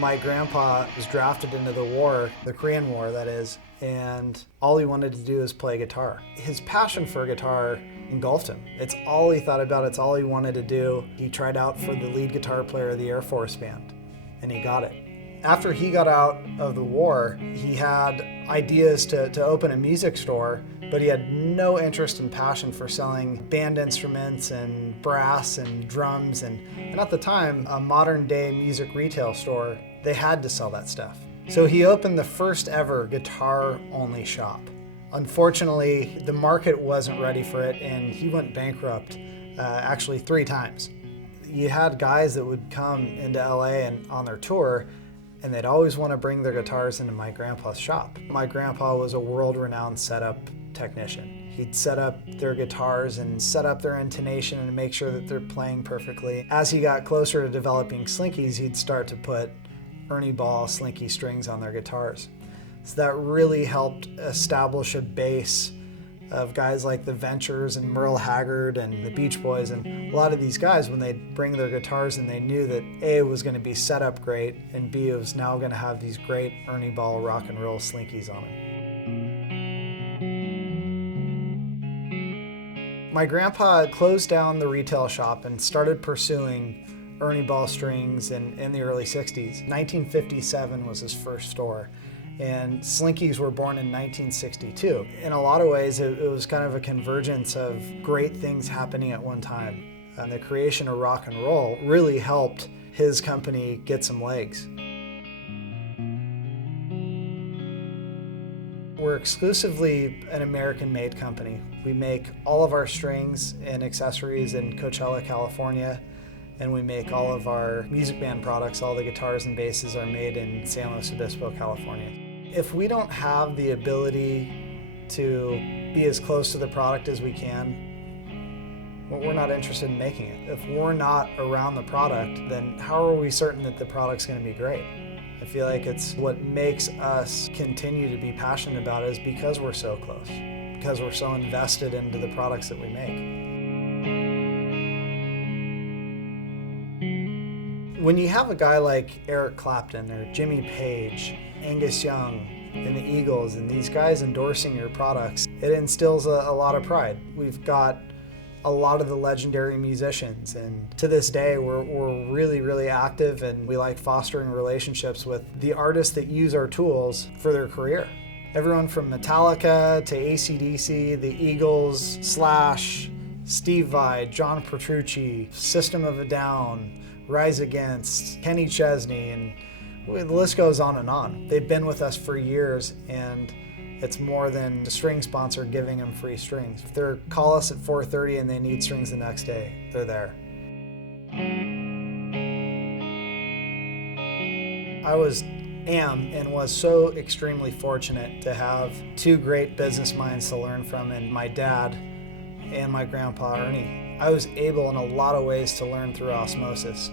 My grandpa was drafted into the war, the Korean War that is, and all he wanted to do is play guitar. His passion for guitar engulfed him. It's all he thought about, it's all he wanted to do. He tried out for the lead guitar player of the Air Force Band, and he got it. After he got out of the war, he had ideas to open a music store, but he had no interest and passion for selling band instruments and brass and drums. And at the time, a modern day music retail store, they had to sell that stuff. So he opened the first ever guitar-only shop. Unfortunately, the market wasn't ready for it, and he went bankrupt actually 3 times. You had guys that would come into LA and on their tour, and they'd always want to bring their guitars into my grandpa's shop. My grandpa was a world-renowned setup technician. He'd set up their guitars and set up their intonation and make sure that they're playing perfectly. As he got closer to developing SLINKYS, he'd start to put Ernie Ball Slinky strings on their guitars. So that really helped establish a base of guys like the Ventures and Merle Haggard and the Beach Boys, and a lot of these guys, when they'd bring their guitars and they knew that A, it was going to be set up great, and B, it was now going to have these great Ernie Ball rock and roll Slinkies on it. My grandpa closed down the retail shop and started pursuing Ernie Ball strings in the early 60s. 1957 was his first store. And SLINKYS were born in 1962. In a lot of ways, it was kind of a convergence of great things happening at one time. And the creation of rock and roll really helped his company get some legs. We're exclusively an American-made company. We make all of our strings and accessories in Coachella, California, and we make all of our music band products. All the guitars and basses are made in San Luis Obispo, California. If we don't have the ability to be as close to the product as we can, well, we're not interested in making it. If we're not around the product, then how are we certain that the product's going to be great? I feel like it's what makes us continue to be passionate about it is because we're so close, because we're so invested into the products that we make. When you have a guy like Eric Clapton or Jimmy Page, Angus Young, and the Eagles, and these guys endorsing your products, it instills a lot of pride. We've got a lot of the legendary musicians, and to this day we're really, really active, and we like fostering relationships with the artists that use our tools for their career. Everyone from Metallica to AC/DC, the Eagles, Slash, Steve Vai, John Petrucci, System of a Down, Rise Against, Kenny Chesney, and the list goes on and on. They've been with us for years, and it's more than a string sponsor giving them free strings. If they call us at 4:30 and they need strings the next day, they're there. I am and was so extremely fortunate to have 2 great business minds to learn from, and my dad and my grandpa Ernie. I was able in a lot of ways to learn through osmosis,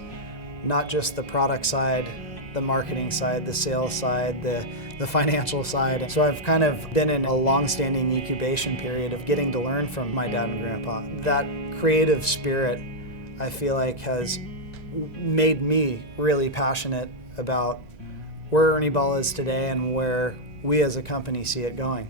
not just the product side, the marketing side, the sales side, the financial side. So I've kind of been in a long-standing incubation period of getting to learn from my dad and grandpa. That creative spirit, I feel like, has made me really passionate about where Ernie Ball is today and where we as a company see it going.